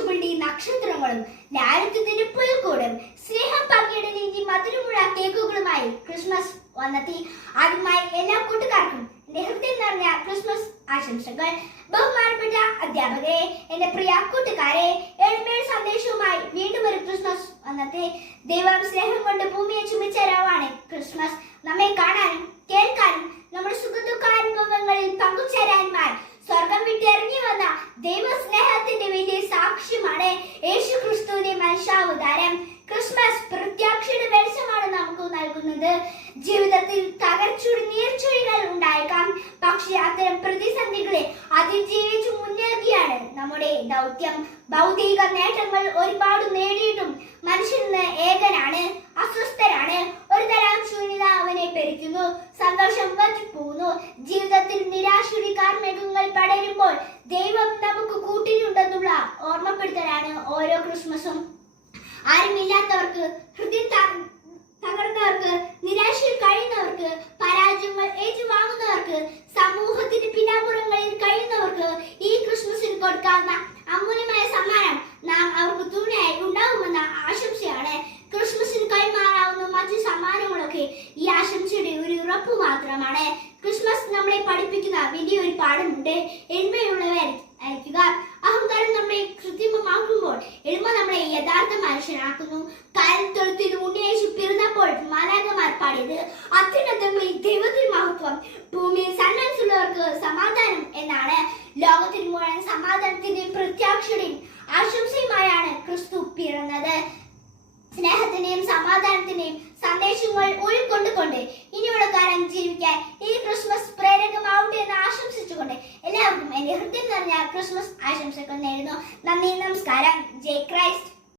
ചുവടി നക്ഷത്രങ്ങളും ലാളിത്യത്തിന്റെ പുൽക്കൂടും സ്നേഹം പങ്കിടലിന്റെ മധുരമുള്ള കേക്കുകളുമായി ക്രിസ്മസ് വന്നെത്തി. ആദ്യമായി എല്ലാ കൂട്ടുകാർക്കും എന്റെ നിറഞ്ഞ ക്രിസ്മസ് ആശംസകൾ. ബഹുമാനപ്പെട്ട അധ്യാപകരെ എന്റെ പ്രിയ കൂട്ടുകാരെ എളിമയുടെ സന്ദേശവുമായി വീണ്ടും ഒരു ക്രിസ്മസ് വന്നെത്തി. ദൈവം സ്നേഹം കൊണ്ട് ഭൂമിയെ ചുമിച്ചേരാവാണ് ക്രിസ്മസ് നമ്മെ കാണാനും കേൾക്കാനും നമ്മുടെ സുഖദുഃഖാനുഭവങ്ങളിൽ പങ്കുചേരാനുമായി സ്വർഗം വിട്ടിറങ്ങി വന്ന ദൈവ സ്നേഹത്തിന്റെ വലിയ നൽകുന്നത് ജീവിതത്തിൽ തകർച്ചയുടെ നീർച്ചുഴികൾ ഉണ്ടായേക്കാം. പക്ഷെ അത്തരം പ്രതിസന്ധികളെ അതിജീവിച്ചു മുന്നേറിയാണ് നമ്മുടെ ദൗത്യം. ഭൗതിക നേട്ടങ്ങൾ ഒരുപാട് നേടിയിട്ടും മനുഷ്യന് ഏകനാണ് അസ്വസ്ഥരാണ്. ഒരു തരം ശൂന്യത അവനെ പെരുക്കുന്നു സന്തോഷം വറ്റിപ്പോകുന്നു. ജീവിതത്തിൽ നിരാശയുടെ കാർമേഘങ്ങൾ പടരുമ്പോൾ ദൈവം നമുക്ക് കൂട്ടിനുണ്ടെന്നുള്ള ഓർമ്മപ്പെടുത്തലാണ് ഓരോ ക്രിസ്മസും. ആരുമില്ലാത്തവർക്ക് ഹൃദയം മാത്രമാണ്. ക്രിസ്മസ് നമ്മളെ പഠിപ്പിക്കുന്ന വലിയൊരു പാഠമുണ്ട്. എളിമയുള്ളവരായിരിക്കുക. അഹങ്കാരം നമ്മളെ കൃത്രിമമാക്കുമ്പോൾ എളിമ നമ്മളെ യഥാർത്ഥ മനുഷ്യനാക്കുന്നു. കാലത്തൊഴുത്തിൽ ഉണ്ണിയേശു പിറന്നപ്പോൾ മാലാകമാർ പാടിയത് അത്യുന്നതങ്ങളിൽ ദൈവത്തിന് മഹത്വം ഭൂമിയിൽ സന്നസുള്ളവർക്ക് സമാധാനം എന്നാണ്. ലോകത്തിന് മുഴുവൻ സമാധാനത്തിന്റെയും പ്രത്യാക്ഷയുടെയും ആശംസയുമായാണ് ക്രിസ്തു പിറന്നത്. സ്നേഹത്തിന്റെയും സമാധാനത്തിന്റെയും സന്ദേശങ്ങൾ ക്രിസ്മസ് ആശംസകൾ നേരുന്നു. നന്ദി നമസ്കാരം. ജയ് ക്രൈസ്റ്റ്.